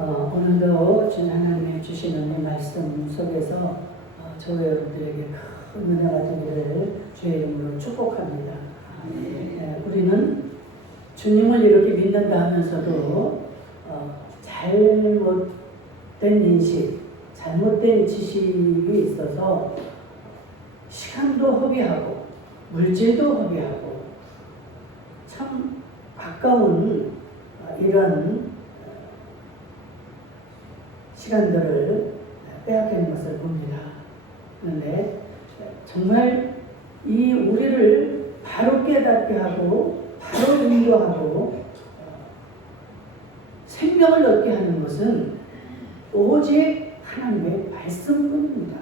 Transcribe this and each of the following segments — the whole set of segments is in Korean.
오늘도 주님 하나님의 주시는 이 말씀 속에서 저와 여러분들에게 큰 은혜가 되기를 주의 이름으로 축복합니다. 우리는 주님을 이렇게 믿는다 하면서도 잘못된 인식, 잘못된 지식이 있어서 시간도 허비하고 물질도 허비하고 참 아까운 이런 시간들을 빼앗기는 것을 봅니다. 그런데 정말 이 우리를 바로 깨닫게 하고 바로 인도하고 생명을 얻게 하는 것은 오직 하나님의 말씀뿐입니다.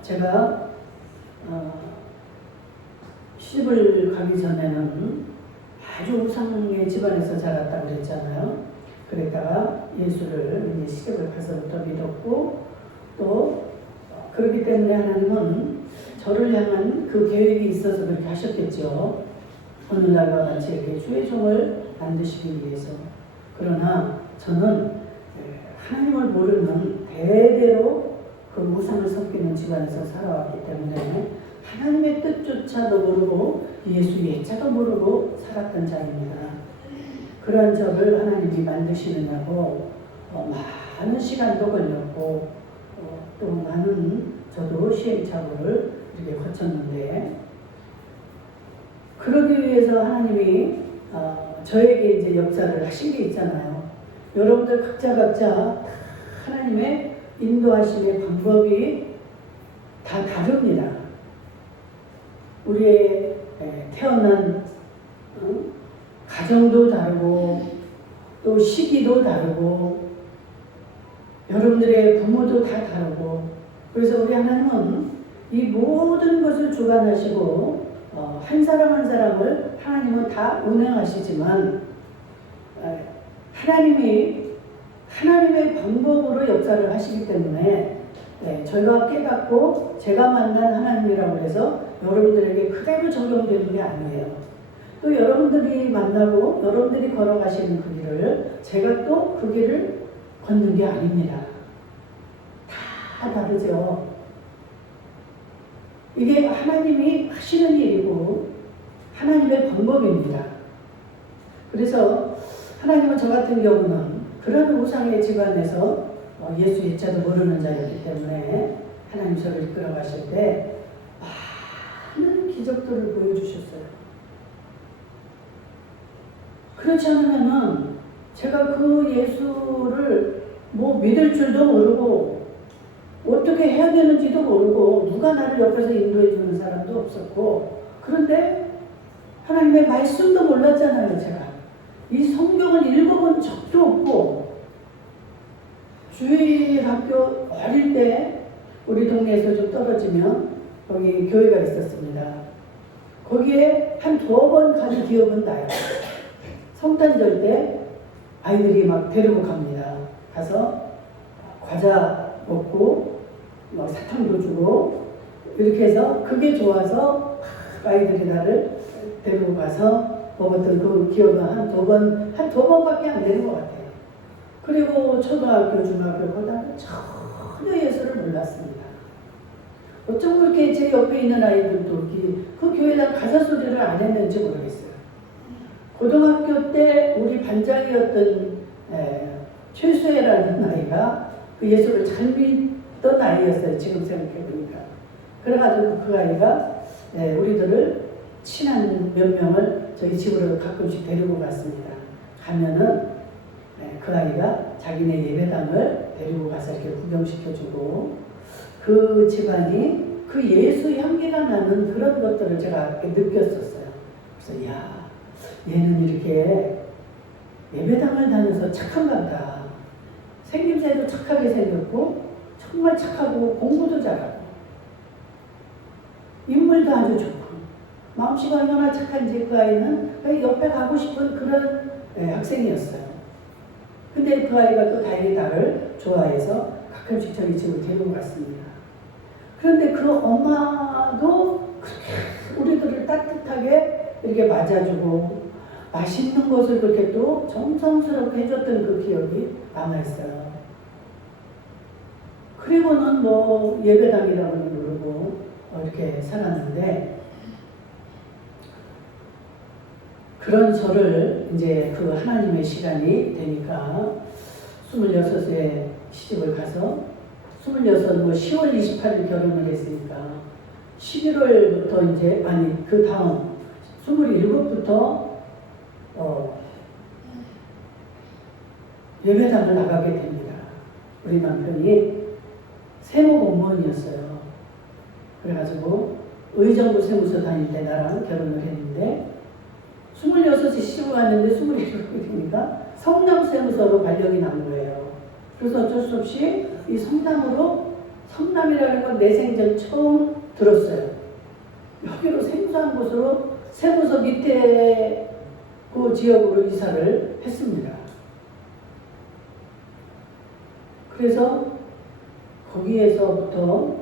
제가 시집을 가기 전에는 아주 우상의 집안에서 자랐다고 그랬잖아요. 그랬다가 예수를 이제 시집을 가서부터 믿었고 또 그렇기 때문에 하나님은 저를 향한 그 계획이 있어서 그렇게 하셨겠죠. 오늘날과 같이 이렇게 주의 종을 만드시기 위해서. 그러나 저는 하나님을 모르는 대대로 그 우상을 섬기는 집안에서 살아왔기 때문에 하나님의 뜻조차도 모르고 예수 예자도 모르고 살았던 자입니다. 그러한 저를 하나님이 만드시느냐고 많은 시간도 걸렸고 또 많은 저도 시행착오를 이렇게 거쳤는데 그러기 위해서 하나님이 저에게 이제 역사를 하신 게 있잖아요. 여러분들 각자 하나님의 인도하심의 방법이 다 다릅니다. 우리의 태어난 가정도 다르고 또 시기도 다르고 여러분들의 부모도 다 다르고 그래서 우리 하나님은 이 모든 것을 주관하시고 한 사람 한 사람을 하나님은 다 운행하시지만 하나님의 방법으로 역사를 하시기 때문에 저희가 깨닫고 제가 만난 하나님이라고 해서 여러분들에게 그대로 적용되는 게 아니에요. 또 여러분들이 만나고 여러분들이 걸어가시는 그 길을 제가 또 그 길을 걷는 게 아닙니다. 다 다르죠. 이게 하나님이 하시는 일이고 하나님의 방법입니다. 그래서 하나님은 저 같은 경우는 그런 우상의 집안에서 예수 예자도 모르는 자였기 때문에 하나님 저를 이끌어 가실 때 많은 기적들을 보여주셨어요. 그렇지 않으면은 제가 그 예수를 믿을 줄도 모르고 어떻게 해야 되는지도 모르고 누가 나를 옆에서 인도해 주는 사람도 없었고 그런데 하나님의 말씀도 몰랐잖아요. 제가 이 성경을 읽어본 적도 없고 주일학교 어릴 때 우리 동네에서 좀 떨어지면 거기 교회가 있었습니다. 거기에 한 2번 간 기억은 나요. 성탄절 때 아이들이 막 데리고 갑니다. 가서 과자 먹고 막 사탕도 주고 이렇게 해서 그게 좋아서 아이들이 나를 데리고 가서 먹었던 그 기억은 한 두 번밖에 안 되는 것 같아요. 그리고 초등학교, 중학교 고등학교 전혀 예수를 몰랐습니다. 어쩜 그렇게 제 옆에 있는 아이들도 그 교회당 가사 소리를 안 했는지 모르겠어요. 고등학교 때 우리 반장이었던 최수혜라는 아이가 그 예수를 잘 믿던 아이였어요. 지금 생각해보니까. 그래가지고 그 아이가 우리들을 친한 몇 명을 저희 집으로 가끔씩 데리고 갔습니다. 가면은 그 아이가 자기네 예배당을 데리고 가서 이렇게 구경시켜주고 그 집안이 그 예수 향기가 나는 그런 것들을 제가 느꼈었어요. 그래서 얘는 이렇게 예배당을 다녀서 착한가 보다. 생김새도 착하게 생겼고 정말 착하고 공부도 잘하고 인물도 아주 좋고 마음씨가 얼마나 착한지 그 아이는 옆에 가고 싶은 그런 학생이었어요. 근데 그 아이가 또 다행히 나를 좋아해서 가끔씩 저희 집을 데리고 갔습니다. 그런데 그 엄마도 그렇게 우리들을 따뜻하게 이렇게 맞아주고 맛있는 것을 그렇게 또 정성스럽게 해줬던 그 기억이 남아있어요. 그리고는 뭐 예배당이라고는 모르고 이렇게 살았는데, 그런 저를 이제 그 하나님의 시간이 되니까 26에 시집을 가서 26, 뭐 10월 28일 결혼을 했으니까 11월부터 이제, 아니 그 다음 27부터 예배당을 나가게 됩니다. 우리 남편이 세무 공무원이었어요. 그래가지고 의정부 세무서 다닐 때 나랑 결혼을 했는데, 26에 시집을 갔는데 27이 되니까 성남세무서로 발령이 난 거예요. 그래서 어쩔 수 없이 이 성남이라는 건 내 생전 처음 들었어요. 여기로 세무서한 곳으로 세무서 밑에 그 지역으로 이사를 했습니다. 그래서 거기에서부터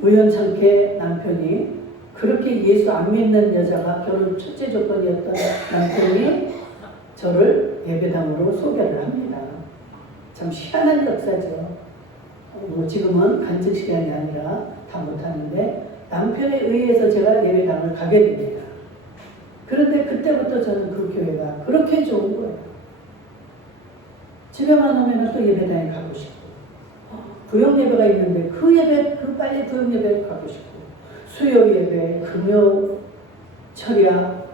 우연찮게 남편이, 그렇게 예수 안 믿는 여자가 결혼 첫째 조건이었던 남편이 저를 예배당으로 소개를 합니다. 참 희한한 역사죠. 뭐 지금은 간증 시간이 아니라 다 못하는데, 남편에 의해서 제가 예배당을 가게 됩니다. 그런데 그때부터 저는 그 교회가 그렇게 좋은 거예요. 집에만 오면 또 예배당에 가고 싶고, 부영 예배가 있는데 그 빨리 부영 예배에 가고 싶고, 수요 예배, 금요 철야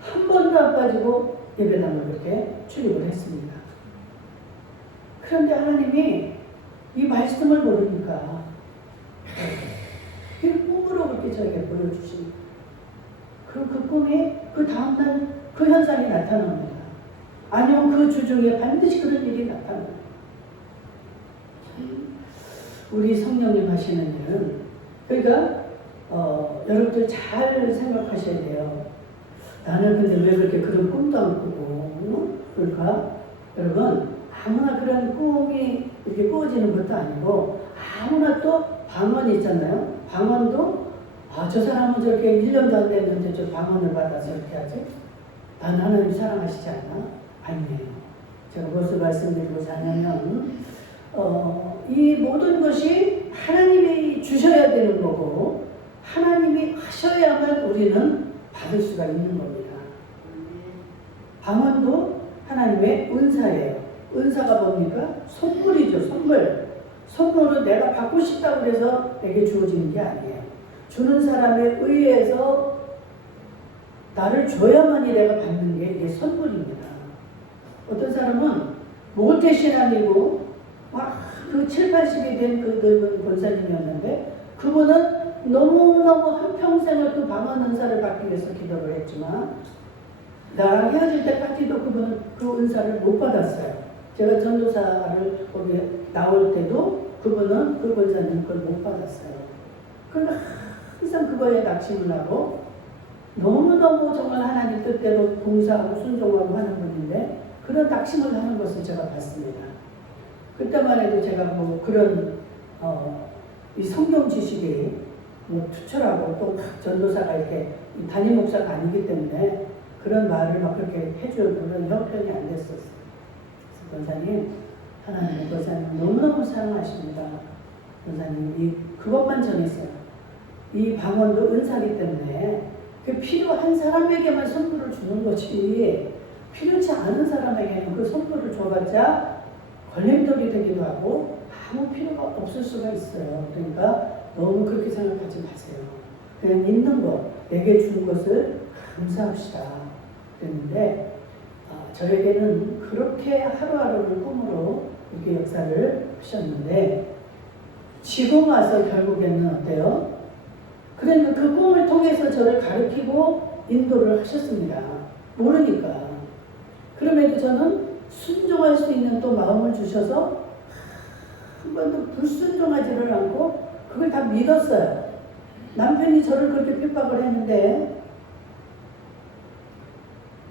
한 번도 안 빠지고 예배당을 그렇게 출입을 했습니다. 그런데 하나님이 이 말씀을 모르니까 그 꿈으로 그렇게 저에게 보여주십니다. 그럼 그 꿈이 그 다음날 그 현상이 나타납니다. 아니면 그 주중에 반드시 그런 일이 나타납니다. 우리 성령님 하시는 일은, 그러니까 여러분들 잘 생각하셔야 돼요. 나는 근데 왜 그렇게 그런 꿈도 안 꾸고, 그럴까? 여러분, 아무나 그런 꿈이 이렇게 꾸어지는 것도 아니고, 아무나 또 방언이 있잖아요. 방언도, 저 사람은 저렇게 1년도 안 됐는데 저 방언을 받아서 이렇게 하지? 나는 하나님 사랑하시지 않나? 아니에요. 제가 무엇을 말씀드리고자 하냐면, 이 모든 것이 하나님이 주셔야 되는 거고, 하나님이 하셔야만 우리는 받을 수가 있는 겁니다. 방언도 하나님의 은사예요. 은사가 뭡니까? 선물이죠, 선물. 선물은 내가 받고 싶다고 해서 내게 주어지는 게 아니에요. 주는 사람에 의해서 나를 줘야만이 내가 받는 게 이게 선물입니다. 어떤 사람은 모태신앙이고 그 7, 80이 된 그 늙은 권사님이었는데, 그분은 너무너무 한평생을 그 방언 은사를 받기 위해서 기도를 했지만 나랑 헤어질 때까지도 그분은 그 은사를 못 받았어요. 제가 전도사를 거기 나올 때도 그분은 그 권사님 그걸 못 받았어요. 그러니까 항상 그거에 낙심을 하고 너무너무 정말 하나님 뜻대로 봉사하고 순종하고 하는 분인데, 그런 낙심을 하는 것을 제가 봤습니다. 그때만 해도 제가 뭐 그런 이 성경 지식이 뭐 투철하고 또 전도사가 이렇게 담임 목사가 아니기 때문에 그런 말을 막 그렇게 해줄 그런 형편이 안 됐었어요. 그래서 권사님, 하나님 권사님 너무너무 사랑하십니다. 권사님이 그것만 정했어요. 이 방언도 은사기 때문에 그 필요한 사람에게만 선물을 주는 거지, 필요치 않은 사람에게는 그 선물을 줘봤자 걸림돌이 되기도 하고 아무 필요가 없을 수가 있어요. 그러니까 너무 그렇게 생각하지 마세요. 그냥 있는 거, 내게 준 것을 감사합시다. 그랬는데 저에게는 그렇게 하루하루를 꿈으로 이렇게 역사를 하셨는데, 지금 와서 결국에는 어때요? 그러니까 그 꿈을 통해서 저를 가르치고 인도를 하셨습니다. 모르니까. 그럼에도 저는 순종할 수 있는 또 마음을 주셔서 한 번도 불순종하지를 않고 그걸 다 믿었어요. 남편이 저를 그렇게 핍박을 했는데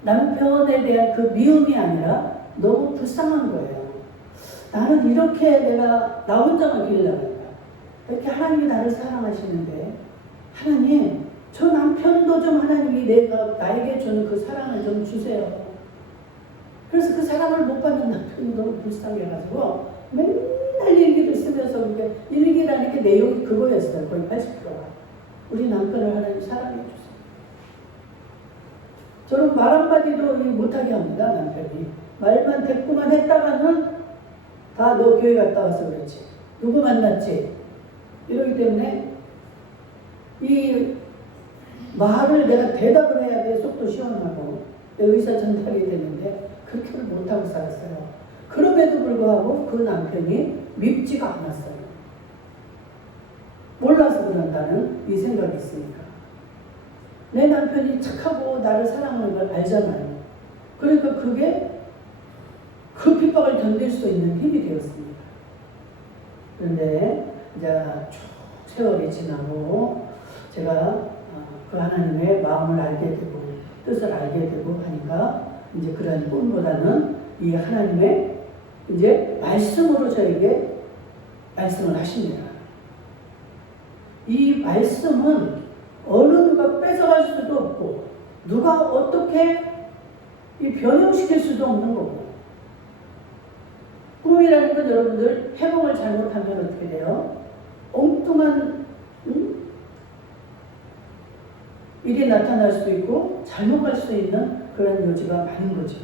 남편에 대한 그 미움이 아니라 너무 불쌍한 거예요. 나는 이렇게 내가 나 혼자만 길러야 한다. 이렇게 하나님이 나를 사랑하시는데, 하나님 저 남편도 좀 하나님이 나에게 주는 그 사랑을 좀 주세요. 그래서 그 사랑을 못 받는 남편이 너무 불쌍해가지고 맨날 일기를 쓰면서 그게 일기라는 게 내용이 그거였어요. 거의 80%가. 우리 남편을 하나님 사랑해 주세요. 저는 말 한마디도 못하게 합니다. 남편이. 말만 대꾸만 했다가는 다 너 교회 갔다 와서 그렇지. 누구 만났지? 이러기 때문에 이 말을 내가 대답을 해야 돼. 속도 시원하고 내 의사 전달이 되는데 그렇게는 못하고 살았어요. 그럼에도 불구하고 그 남편이 밉지가 않았어요. 몰라서 그런다는 이 생각이 있으니까. 내 남편이 착하고 나를 사랑하는 걸 알잖아요. 그러니까 그게 그 핍박을 견딜 수 있는 힘이 되었습니다. 그런데 이제 쭉 세월이 지나고 제가 그 하나님의 마음을 알게 되고 뜻을 알게 되고 하니까 이제 그런 꿈보다는 이 하나님의 이제 말씀으로 저에게 말씀을 하십니다. 이 말씀은 어느 누가 뺏어갈 수도 없고 누가 어떻게 이 변형시킬 수도 없는 거고, 꿈이라는 건 여러분들 해몽을 잘못하면 어떻게 돼요? 엉뚱한 일이 나타날 수도 있고 잘못 갈 수 있는 그런 여지가 많은 거죠.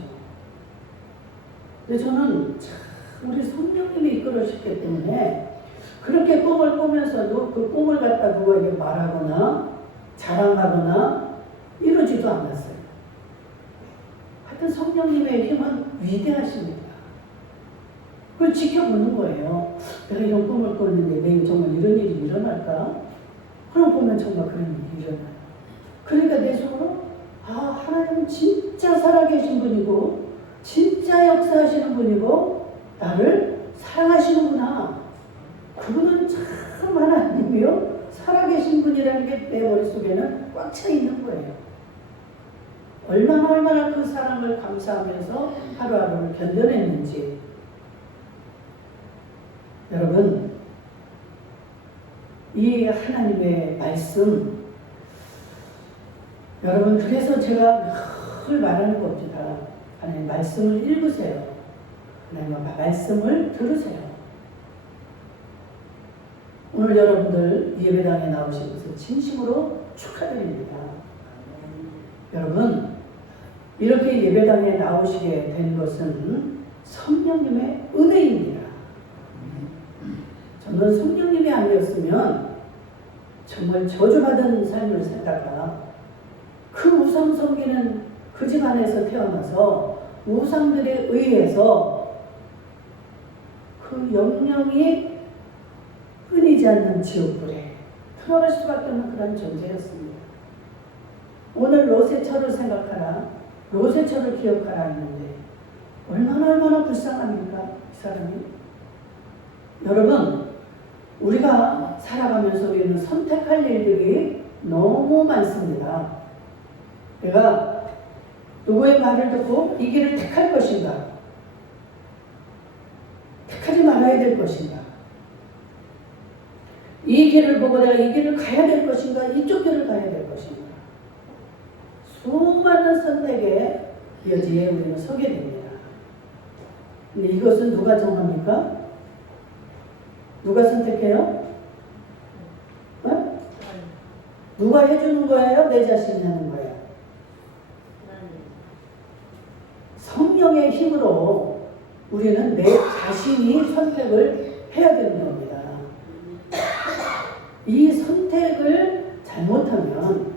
근데 저는 참 우리 성령님이 이끌어주셨기 때문에 그렇게 꿈을 꾸면서도 그 꿈을 갖다 누구에게 말하거나 자랑하거나 이러지도 않았어요. 하여튼 성령님의 힘은 위대하십니다. 그걸 지켜보는 거예요. 내가 이런 꿈을 꿨는데 내일 정말 이런 일이 일어날까? 그럼 보면 정말 그런 일이 일어나요. 그러니까 내 속으로 하나님은 진짜 살아계신 분이고 진짜 역사하시는 분이고 나를 사랑하시는구나. 그분은 참 하나님이요 살아계신 분이라는 게 내 머릿속에는 꽉 차 있는 거예요. 얼마나 그 사랑을 감사하면서 하루하루를 견뎌냈는지. 여러분, 이 하나님의 말씀, 여러분, 그래서 제가 늘 말하는 겁니다. 하나님 말씀을 읽으세요. 하나님 말씀을 들으세요. 오늘 여러분들 예배당에 나오신 것을 진심으로 축하드립니다. 여러분, 이렇게 예배당에 나오시게 된 것은 성령님의 은혜입니다. 저는 성령님이 아니었으면 정말 저주받은 삶을 살다가 그 우상 섬기는 그 집안에서 태어나서 우상들에 의해서 그 영영이 끊이지 않는 지옥불에 들어갈 수밖에 없는 그런 존재였습니다. 오늘 롯의 처를 생각하라, 롯의 처를 기억하라 했는데 얼마나 불쌍합니까? 이 사람이. 여러분, 우리가 살아가면서 우리는 선택할 일들이 너무 많습니다. 내가 누구의 말을 듣고 이 길을 택할 것인가? 택하지 말아야 될 것인가? 이 길을 보고 내가 이 길을 가야 될 것인가? 이쪽 길을 가야 될 것인가? 수많은 선택의 여지에 우리는 서게 됩니다. 근데 이것은 누가 정합니까? 누가 선택해요? 누가 해주는 거예요? 내 자신이 하는 거예요? 성령의 힘으로 우리는 내 자신이 선택을 해야 되는 겁니다. 이 선택을 잘못하면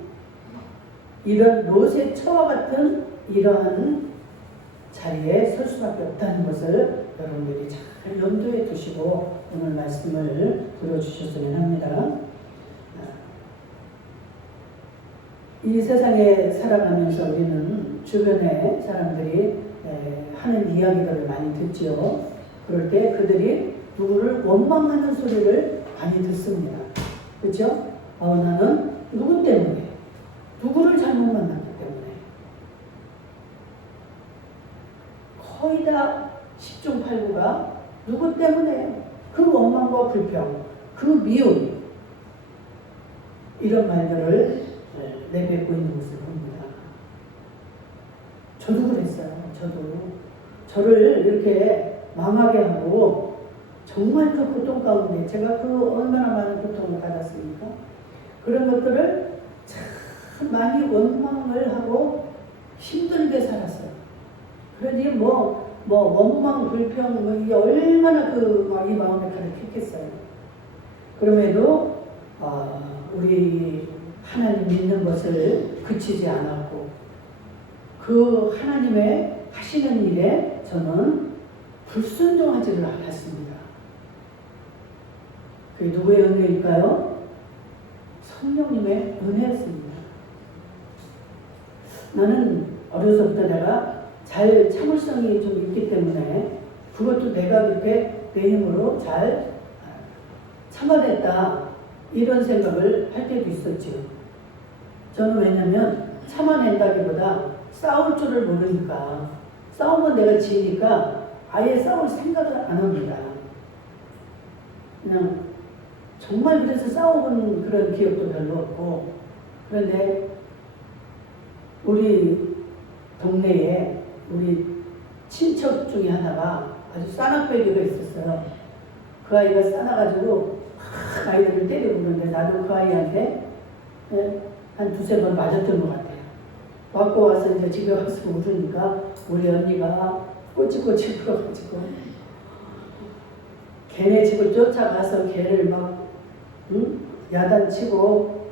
이런 롯의 처와 같은 이러한 자리에 설 수밖에 없다는 것을 여러분들이 잘 염두에 두시고 오늘 말씀을 들어주셨으면 합니다. 이 세상에 살아가면서 우리는 주변에 사람들이 하는 이야기들을 많이 듣지요. 그럴 때 그들이 누구를 원망하는 소리를 많이 듣습니다. 그렇죠? 나는 누구 때문에, 누구를 잘못 만났기 때문에. 거의 다 10중 8구가 누구 때문에 그 원망과 불평, 그 미움, 이런 말들을 내뱉고 있는 모습을 봅니다. 저도 그랬어요. 저를 이렇게 망하게 하고 정말 그 고통 가운데 제가 그 얼마나 많은 고통을 받았습니까? 그런 것들을 참 많이 원망을 하고 힘들게 살았어요. 그러니 원망, 불평, 이게 얼마나 이 마음에 가득했겠어요. 그럼에도, 우리 하나님 믿는 것을 그치지 않았고, 그 하나님의 하시는 일에 저는 불순종하지를 않았습니다. 그게 누구의 은혜일까요? 성령님의 은혜였습니다. 나는 어려서부터 내가 잘 참을성이 좀 있기 때문에 그것도 내가 그렇게 내 힘으로 잘 참아냈다 이런 생각을 할 때도 있었죠. 저는 왜냐면 참아낸다기보다 싸울 줄을 모르니까 싸우면 내가 지니까 아예 싸울 생각을 안 합니다. 그냥 정말 그래서 싸워본 그런 기억도 별로 없고 그런데 우리 동네에 우리 친척 중에 하나가 아주 싸납배기가 있었어요. 그 아이가 싸나가지고 아이들을 때리고 그러는데 나도 그 아이한테 한 두세 번 맞았던 것 같아요. 맞고 와서 이제 집에 와서 울으니까 우리 언니가 꼬치꼬치 불어가지고 걔네 집을 쫓아가서 걔를 막 야단치고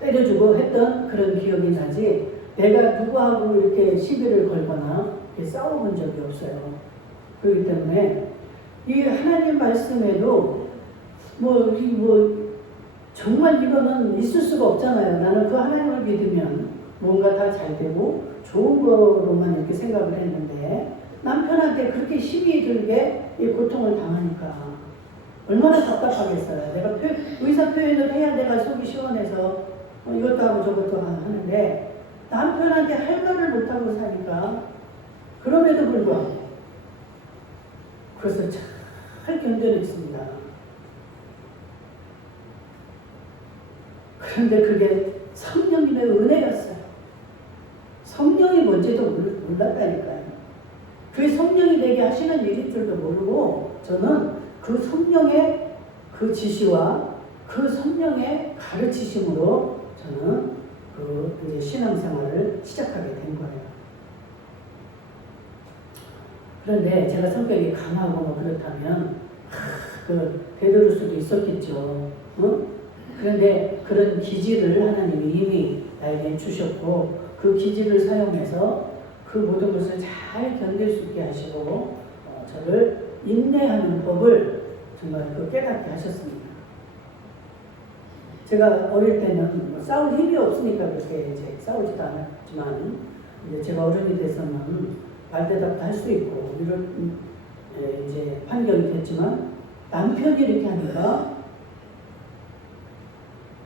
때려주고 했던 그런 기억이 나지 내가 누구하고 이렇게 시비를 걸거나 싸워본 적이 없어요. 그렇기 때문에 이 하나님 말씀에도 정말 이거는 있을 수가 없잖아요. 나는 그 하나님을 믿으면 뭔가 다 잘 되고 좋은 거로만 이렇게 생각을 했는데 남편한테 그렇게 힘이 들게 이 고통을 당하니까 얼마나 답답하겠어요. 내가 의사 표현을 해야 내가 속이 시원해서 이것도 하고 저것도 하는데 남편한테 할 말을 못하고 사니까 그럼에도 불구하고 그래서 잘 견뎌냈습니다. 그런데 그게 성령님의 은혜였어요. 성령이 뭔지도 몰랐다니까요. 그게 성령이 되게 하시는 일일 줄도 모르고 저는 그 성령의 그 지시와 그 성령의 가르치심으로 저는 이제 신앙생활을 시작하게 된 거예요. 그런데 제가 성격이 강하고 그렇다면 되돌릴 수도 있었겠죠. 그런데 그런 기질을 하나님이 이미 나에게 주셨고 그 기질을 사용해서 그 모든 것을 잘 견딜 수 있게 하시고 저를 인내하는 법을 정말 깨닫게 하셨습니다. 제가 어릴 때는 싸울 힘이 없으니까 그렇게 이제 싸우지도 않았지만 이제 제가 어른이 돼서는 말대답도 할 수 있고 이런 이제 환경이 됐지만 남편이 이렇게 하니까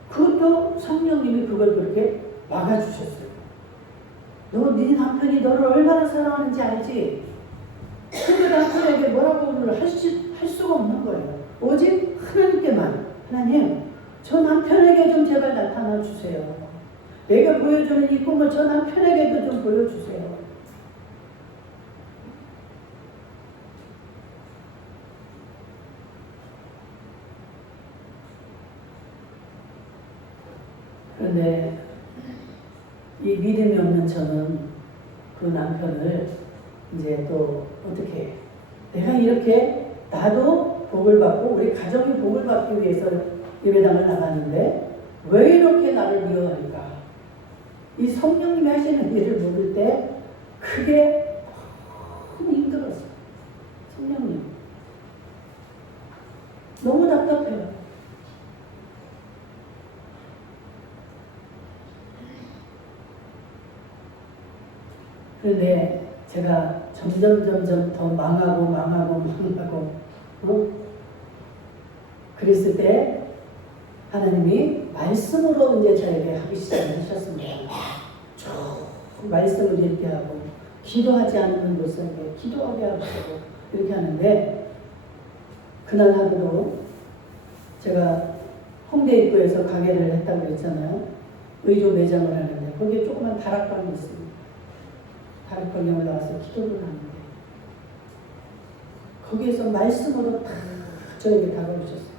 그것도 성령님이 그걸 그렇게 막아주셨어요. 너 네 남편이 너를 얼마나 사랑하는지 알지? 근데 남편에게 뭐라고 할 수가 없는 거예요. 오직 하나님께만 하나님 저 남편에게 좀 제발 나타나 주세요. 내가 보여주는 이 꿈을 저 남편에게도 좀 보여주세요. 그런데 이 믿음이 없는 저는 그 남편을 이제 또 어떻게 내가 이렇게 나도 복을 받고 우리 가정이 복을 받기 위해서 예배당을 나갔는데 왜 이렇게 나를 미워할까? 이 성령님이 하시는 일을 모를 때 그게 너무 힘들었어요. 성령님 너무 답답해요. 그런데 제가 점점 더 망하고 그랬을 때 하나님이 말씀으로 이제 저에게 하기 시작을 하셨습니다. 쭉 말씀을 읽게 하고 기도하지 않는 곳에게 기도하게 하고 이렇게 하는데 그날 하루도 제가 홍대 입구에서 강해를 했다고 했잖아요. 의료 매장을 하는데 거기에 조그만 다락방이 있습니다. 다락방에 올라와서 기도를 하는데 거기에서 말씀으로 다 저에게 다가오셨어요.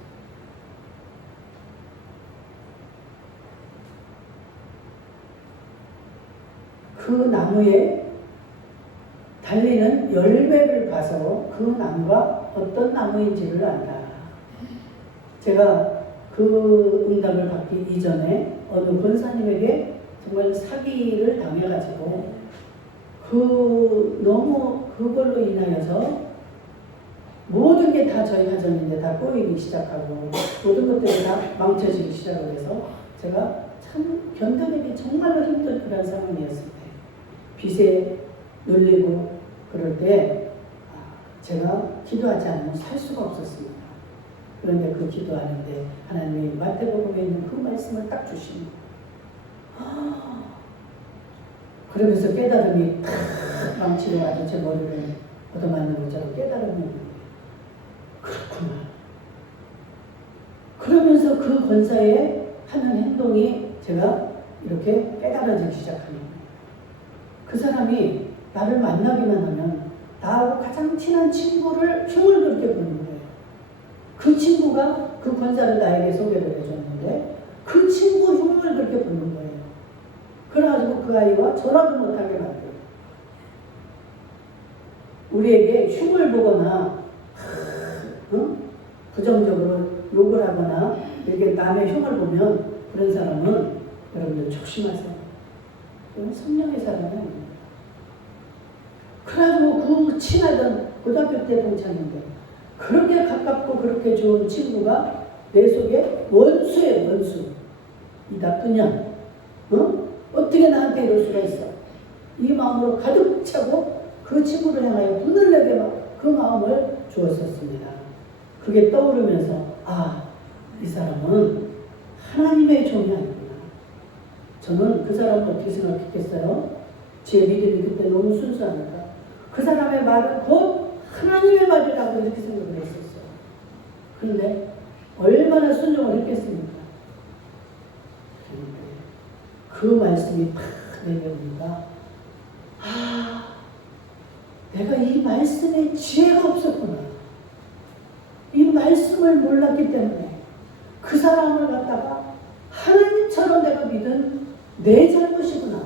그 나무에 달리는 열매를 봐서 그 나무가 어떤 나무인지를 안다. 제가 그 응답을 받기 이전에 어느 권사님에게 정말 사기를 당해가지고 너무 그걸로 인하여서 모든 게 다 저희 가정인데 다 꼬이기 시작하고 모든 것들이 다 망쳐지기 시작을 해서 제가 참 견뎌내기 정말로 힘든 그런 상황이었을 때 빚에 눌리고 그럴 때 제가 기도하지 않으면 살 수가 없었습니다. 그런데 그 기도하는데 하나님이 마태복음에 있는 그 말씀을 딱 주시니 그러면서 깨달음이 탁 망치려 가지고 제 머리를 얻어맞는 것처럼 깨달음이 있는 거예요. 그렇구나. 그러면서 그 권사의 하는 행동이 제가 이렇게 깨달아지기 시작하는 거예요. 그 사람이 나를 만나기만 하면 나하고 가장 친한 친구를 흉을 그렇게 부는 거예요. 그 친구가 그 권사를 나에게 소개를 해줬는데 그 친구 흉을 그렇게 부는 거예요. 그래가지고 그 아이와 전화도 못하게 만들어요. 우리에게 흉을 보거나 부정적으로 욕을 하거나 이렇게 남의 흉을 보면 그런 사람은 여러분들 조심하세요. 그건 성령의 사람이 아닙니다. 그래가지고 그 친하던 고등학교 때 동창인데 그렇게 가깝고 그렇게 좋은 친구가 내 속에 원수예요. 원수. 이 나쁜 년. 어떻게 나한테 이럴 수가 있어. 이 마음으로 가득 차고 그 친구를 향하여 분을 내게 막 그 마음을 주었었습니다. 그게 떠오르면서 이 사람은 하나님의 종이 아니구나. 저는 그 사람을 어떻게 생각했겠어요? 제 믿음이 그때 너무 순수하니까 그 사람의 말은 곧 하나님의 말이라고 이렇게 생각을 했었어요. 그런데 얼마나 순종을 했겠습니까? 그 말씀이 팍 내게 오니까 내가 이 말씀에 지혜가 없었구나. 이 말씀을 몰랐기 때문에 그 사람을 갖다가 하나님처럼 내가 믿은 내 잘못이구나.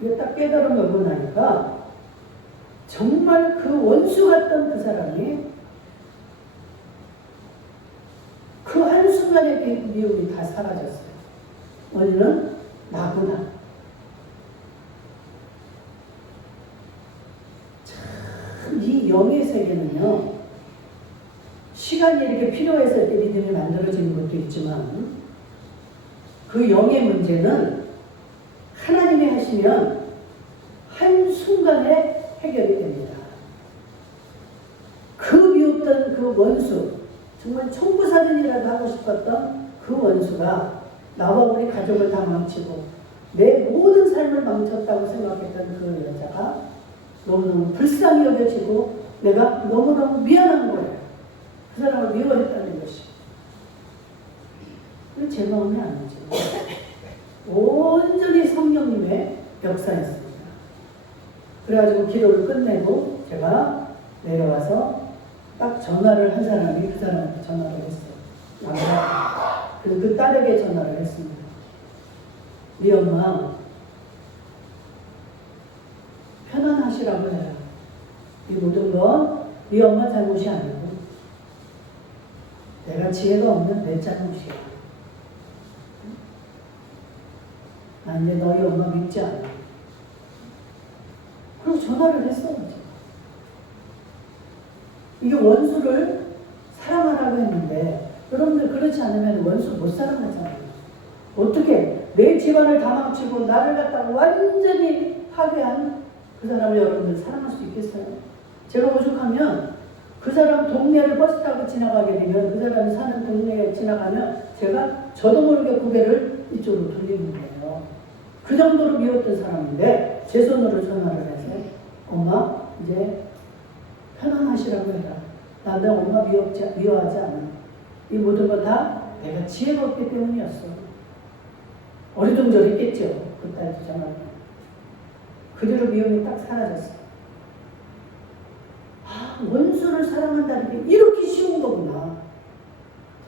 이거 딱 깨달음을 오고 나니까 정말 그 원수 같던 그 사람이 그 한순간에 미움이 다 사라졌어요. 원인은 나구나. 참, 이 영의 세계는요, 시간이 이렇게 필요해서 이렇게 믿음이 만들어지는 것도 있지만, 그 영의 문제는 하나님이 하시면 한순간에 해결이 됩니다. 그 미웠던 그 원수, 정말 청부사진이라도 하고 싶었던 그 원수가 나와 우리 가족을 다 망치고 내 모든 삶을 망쳤다고 생각했던 그 여자가 너무너무 불쌍히 여겨지고 내가 너무너무 미안한 거예요. 그 사람을 미워했다는 것이. 제 마음이 아니죠. 온전히 성령님의 역사였습니다. 그래가지고 기도를 끝내고 제가 내려와서 딱 전화를 한 사람이 그 사람한테 전화를 했어요. 그래서 그 딸에게 전화를 했습니다. 네 엄마 편안하시라고 해요. 이 모든 건 네 엄마 잘못이 아니고 내가 지혜가 없는 내 잘못이야. 나 이제 너희 엄마 믿지 않아. 그리고 전화를 했어요. 이게 원수를 사랑하라고 했는데 여러분들 그렇지 않으면 원수 못 사랑하잖아요. 어떻게 내 집안을 다 망치고 나를 갖다가 완전히 파괴한 그 사람을 여러분들 사랑할 수 있겠어요? 제가 오죽하면 그 사람 동네를 버스 타고 지나가게 되면 그 사람이 사는 동네에 지나가면 제가 저도 모르게 고개를 이쪽으로 돌리는 거예요. 그 정도로 미웠던 사람인데 제 손으로 전화를 해서 엄마 이제 편안하시라고 해라. 나 엄마 미워하지 않아. 이 모든 건 다 내가 지혜가 없기 때문이었어. 어리둥절했겠죠. 그 딸도 정말. 그대로 미움이 딱 사라졌어요. 아, 원수를 사랑한다는 게 이렇게 쉬운 거구나.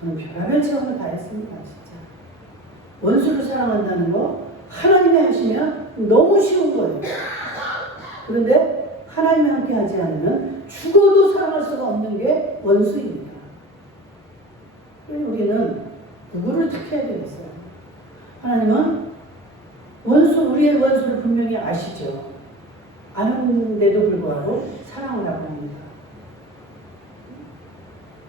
저는 별별 체험을 다 했습니다. 진짜. 원수를 사랑한다는 거 하나님이 하시면 너무 쉬운 거예요. 그런데 하나님이 함께 하지 않으면 죽어도 사랑할 수가 없는 게 원수입니다. 우리는 누구를 택해야 되겠어요? 하나님은 우리의 원수를 분명히 아시죠. 아는데도 불구하고 사랑을 하고 합니다.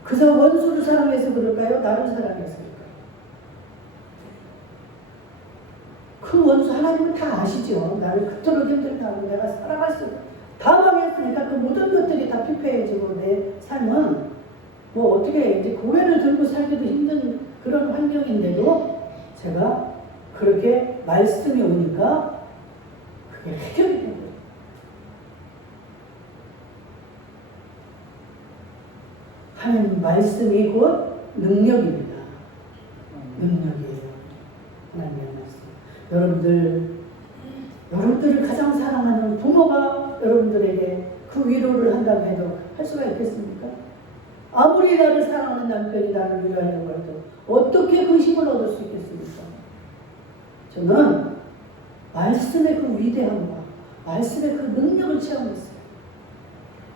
그저 원수를 사랑해서 그럴까요? 나를 사랑해서 그럴까요? 그 원수 하나님은 다 아시죠. 나를 그토록 힘들다 하고 내가 살아갈 수 다 망했으니까 그 모든 것들이 다 피폐해지고 내 삶은 뭐 어떻게 이제 고개를 들고 살기도 힘든 그런 환경인데도 제가 그렇게 말씀이 오니까 그게 해결이 된 거예요. 하나님 말씀이 곧 능력입니다. 능력이에요. 하나님의 말씀. 여러분들을 가장 사랑하는 부모가 여러분들에게 그 위로를 한다고 해도 할 수가 있겠습니까? 아무리 나를 사랑하는 남편이 나를 위로하려고 해도 어떻게 그 힘을 얻을 수 있겠습니까? 저는 말씀의 그 위대함과 말씀의 그 능력을 체험했어요.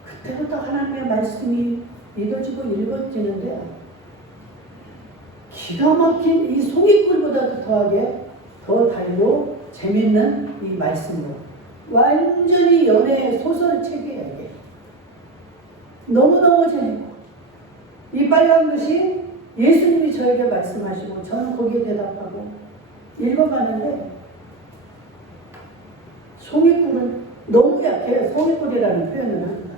그때부터 하나님의 말씀이 믿어지고 읽어지는데 기가 막힌 이 송이꿀보다도 더하게 더 달고 재밌는 이 말씀으로 완전히 연애 소설책이에요. 이게. 너무너무 재밌고 이 빨간 것이 예수님이 저에게 말씀하시고 저는 거기에 대답하고 읽어가는데 송이꿀은 너무 약해요. 송이꿀이라는 표현을 합니다.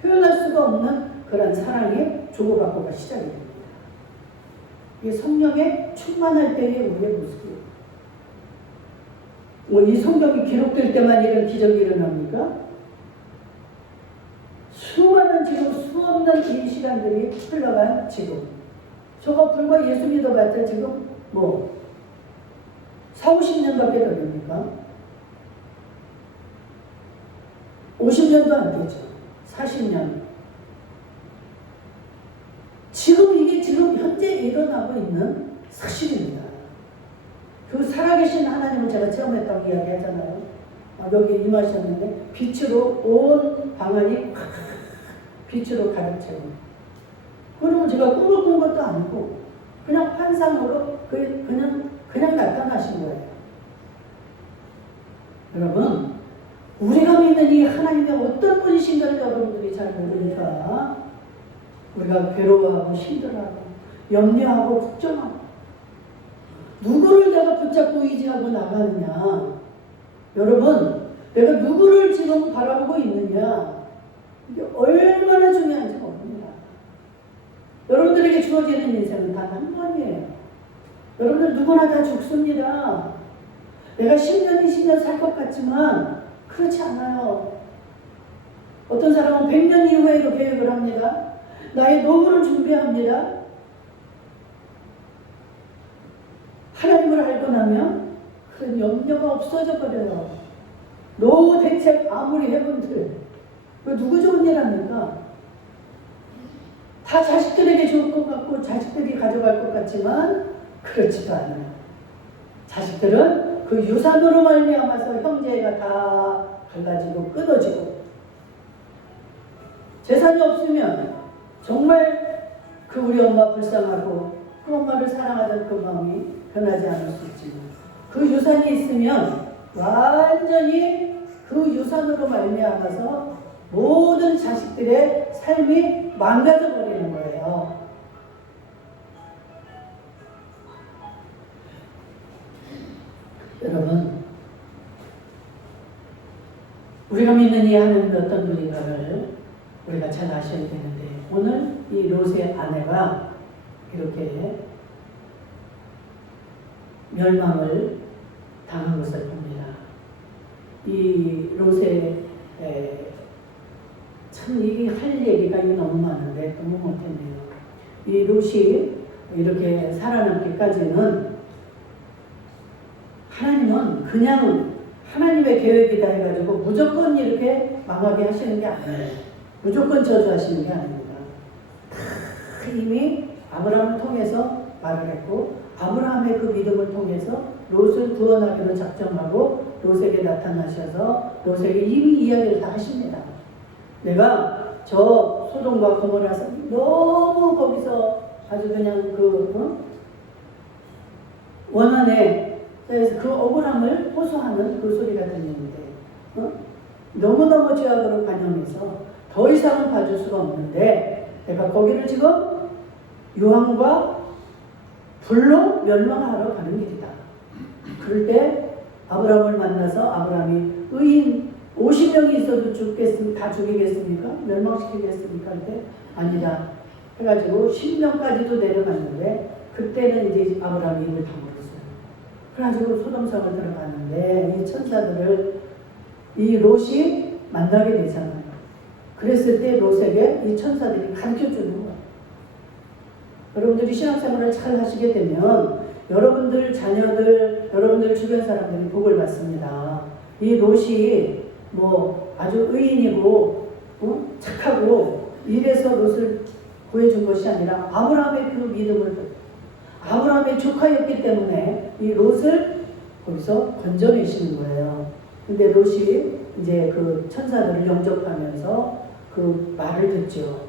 표현할 수가 없는 그런 사랑이 주고받고가 시작이 됩니다. 이게 성령에 충만할 때의 우리의 모습이에요. 이 성경이 기록될 때만 이런 기적이 일어납니까? 수많은 지금 수없는 이 시간들이 흘러간 지금 저거 불과 예수 믿어봤자 지금 뭐 40~50년밖에 더 됩니까? 50년도 안 되죠. 40년. 지금 이게 지금 현재 일어나고 있는 사실입니다. 그 살아계신 하나님을 제가 체험했다고 이야기하잖아요. 여기 임하셨는데 빛으로 온 방안이 빛으로 가득 채우고 그러면 제가 꿈을 꾼 것도 아니고 그냥 환상으로 그냥 나타나신 거예요. 여러분 우리가 믿는 이 하나님의 어떤 분이신가를 여러분들이 잘 모르니까 우리가 괴로워하고 힘들어하고 염려하고 걱정하고 누구를 내가 붙잡고 의지하고 나가느냐. 여러분 내가 누구를 지금 바라보고 있느냐. 이게 얼마나 중요한지 모릅니다. 여러분들에게 주어지는 인생은 단 한 번이에요. 여러분들 누구나 다 죽습니다. 내가 10년, 20년 살 것 같지만 그렇지 않아요. 어떤 사람은 100년 이후에도 계획을 합니다. 나의 노후를 준비합니다. 하나님을 알고 나면 그런 염려가 없어져 버려요. 노후 대책 아무리 해본들 누구 좋은 일 합니까? 다 자식들에게 좋을 것 같고 자식들이 가져갈 것 같지만 그렇지도 않아요. 자식들은 그 유산으로 말미암아서 형제가 다 갈라지고 끊어지고 재산이 없으면 정말 그 우리 엄마 불쌍하고 그 엄마를 사랑하던 그 마음이 변하지 않을 수 있지만 그 유산이 있으면 완전히 그 유산으로 말미암아서 모든 자식들의 삶이 망가져 버리는 거예요. 여러분 우리가 믿는 이 하나님이 어떤 분인가를 우리가 잘 아셔야 되는데 오늘 이 롯의 아내가 이렇게 멸망을 당한 것을 봅니다. 이 롯의 참 이게 할 얘기가 너무 많은데 너무 못했네요. 이 롯이 이렇게 살아남기까지는 그냥 하나님의 계획이다 해가지고 무조건 이렇게 망하게 하시는 게 아니에요. 무조건 저주하시는 게 아닙니다. 다 이미 아브라함을 통해서 말을 했고 아브라함의 그 믿음을 통해서 롯을 구원하기로 작정하고 롯에게 나타나셔서 롯에게 이미 이야기를 다 하십니다. 내가 저 소돔과 고모라서 너무 거기서 아주 그냥 원한에 그래서 그 억울함을 호소하는 그 소리가 들리는데 너무너무 죄악으로 관영해서 더 이상은 봐줄 수가 없는데 내가 거기를 지금 유황과 불로 멸망하러 가는 길이다. 그럴 때 아브라함을 만나서 아브라함이 의인 50명이 있어도 다 죽이겠습니까? 멸망시키겠습니까? 할 때 아니라 해가지고 10명까지도 내려갔는데 그때는 이제 아브라함이 입을 다물었어요. 그래가지고 소돔성을 들어가는데 이 천사들을 이 롯이 만나게 되잖아요. 그랬을 때 롯에게 이 천사들이 가르쳐주는 거예요. 여러분들이 신앙생활을 잘 하시게 되면 여러분들 자녀들, 여러분들 주변 사람들이 복을 받습니다. 이 롯이 뭐 아주 의인이고 착하고 이래서 롯을 구해준 것이 아니라 아브라함의 그 믿음을 아브라함의 조카였기 때문에 이 롯을 거기서 건져내시는 거예요. 근데 롯이 이제 그 천사들을 영접하면서 그 말을 듣죠.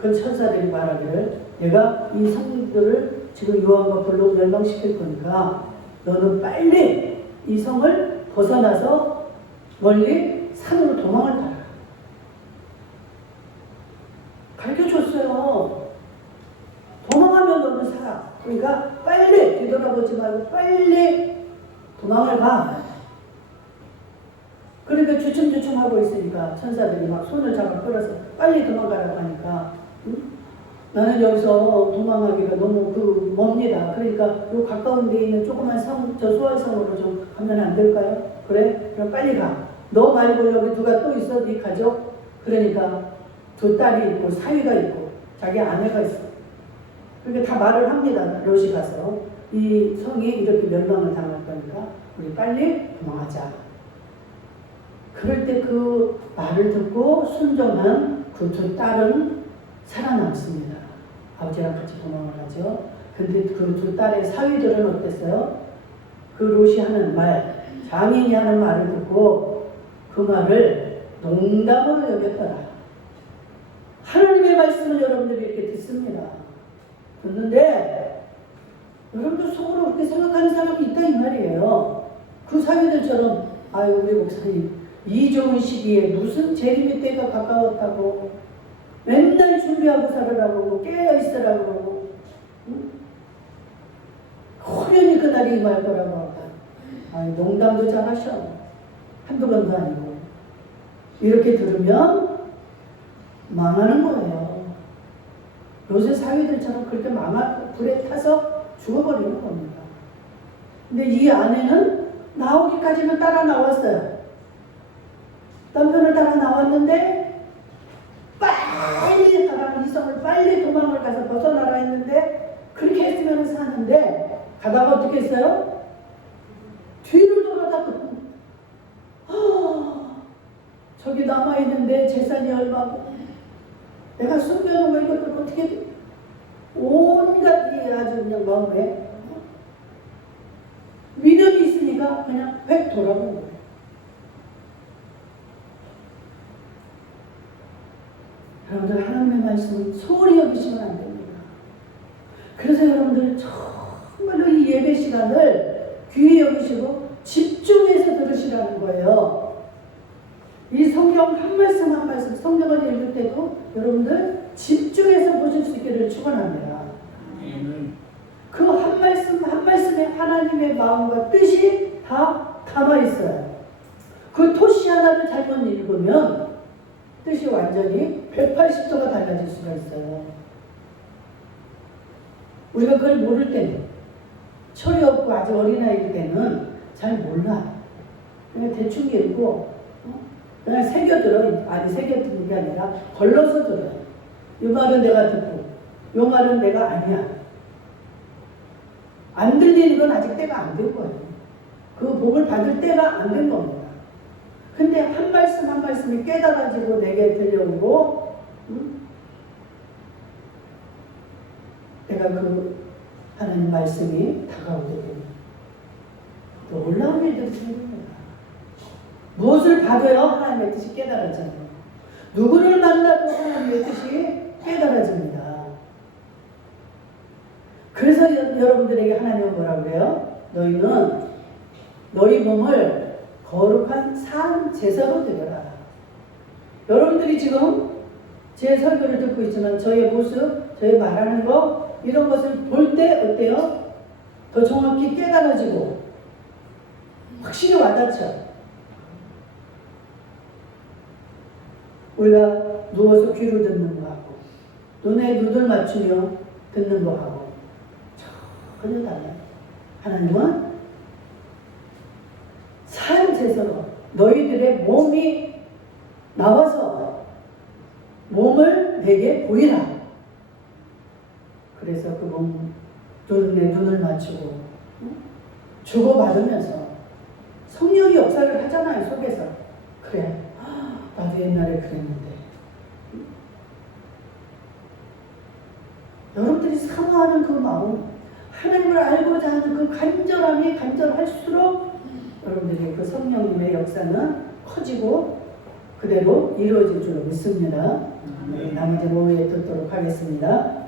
그 천사들이 말하기를 내가 이 성들을 지금 유황과 불로 멸망시킬 거니까 너는 빨리 이 성을 벗어나서 멀리 산으로 도망을 가라. 가르쳐줬어요. 도망하면 너는 살아. 그러니까 빨리 뒤돌아보지 말고 빨리 도망을 가. 그러니까 주춤주춤하고 있으니까 천사들이 막 손을 잡아 끌어서 빨리 도망가라고 하니까 나는 여기서 도망하기가 너무 멉니다. 그러니까 요 가까운 데 있는 조그만 성, 저 수월성으로 좀 가면 안 될까요? 그래? 그럼 빨리 가. 너 말고 여기 누가 또 있어? 네 가족? 그러니까 두 딸이 있고 사위가 있고 자기 아내가 있어. 그러니까 다 말을 합니다. 롯이 가서 이 성이 이렇게 멸망을 당할 거니까 우리 빨리 도망하자. 그럴 때 그 말을 듣고 순종한 그 두 딸은 살아남습니다. 아버지랑 같이 도망을 하죠. 근데 그 두 딸의 사위들은 어땠어요? 그 롯이 하는 말, 장인이 하는 말을 듣고 그 말을 농담으로 여겼더라. 하나님의 말씀을 여러분들이 이렇게 듣습니다. 듣는데 여러분들 속으로 그렇게 생각하는 사람이 있다 이 말이에요. 그 사위들처럼 아유 우리 목사님 이 좋은 시기에 무슨 재림의 때가 가까웠다고 맨날 준비하고 살으라고 깨어있으라고 그러고 호련히 그날이 임할 거라고 하고 아유 농담도 잘하셔. 한두 번도 아니고 이렇게 들으면 망하는 거예요. 롯의 사위들처럼 그렇게 불에 타서 죽어버리는 겁니다. 근데 이 아내는 나오기까지는 따라 나왔어요. 남편을 따라 나왔는데 빨리 가라는 이성을 빨리 도망을 가서 벗어나라 했는데 그렇게 했으면 사는데 가다가 어떻게 했어요? 뒤를 돌아다가 저기 남아있는데 재산이 얼마고 내가 숨겨놓은 거 이것들 어떻게 온갖 이 아주 그냥 마음에 미련이 있으니까 그냥 획 돌아본 거예요. 여러분들 하나님의 말씀은 소홀히 여기시면 안 됩니다. 그래서 여러분들 정말로 이 예배 시간을 귀히 여기시고 집중해서 들으시라는 거예요. 이 성경 한 말씀 한 말씀 성경을 읽을 때도 여러분들 집중해서 보실 수 있기를 축원합니다. 그 한 말씀 한 말씀에 하나님의 마음과 뜻이 다 담아 있어요. 그 토시 하나를 잘못 읽으면 뜻이 완전히 180도가 달라질 수가 있어요. 우리가 그걸 모를 때는 철이 없고 아주 어린아이일 때는 잘 몰라. 그냥 대충 읽고 그냥 새겨들어. 아니 새겨듣는 게 아니라 걸러서 들어요. 이 말은 내가 듣고 이 말은 내가 아니야. 안 들리는 건 아직 때가 안 된 거예요. 그 복을 받을 때가 안 된 겁니다. 근데 한 말씀 한 말씀이 깨달아지고 내게 들려오고, 내가 그 하나님 말씀이 다가오게 됩니다. 놀라운 일들이 생깁니다. 무엇을 봐도요, 하나님의 뜻이 깨달아져요. 누구를 만나도 하나님의 뜻이 깨달아집니다. 그래서 여러분들에게 하나님은 뭐라고 그래요? 너희는 너희 몸을 거룩한 산 제사로 드려라. 여러분들이 지금 제 설교를 듣고 있지만 저의 모습, 저의 말하는 거 이런 것을 볼 때 어때요? 더 정확히 깨달아지고 확실히 와닿죠. 우리가 누워서 귀로 듣는 거 하고 눈에 눈을 맞추며 듣는 거 하고 전혀 달라요. 하나님은 산 제사로 너희들의 몸이 나와서 몸을 내게 보이라. 그래서 그 몸, 눈에 눈을 맞추고 주고받으면서 성령이 역사를 하잖아요, 속에서. 그래, 나도 옛날에 그랬는데. 여러분들이 사모하는 그 마음, 하나님을 알고자 하는 그 간절함이 간절할수록 여러분들이 그 성령님의 역사는 커지고 그대로 이루어질 줄 믿습니다. 네, 나머지 오후에 듣도록 하겠습니다.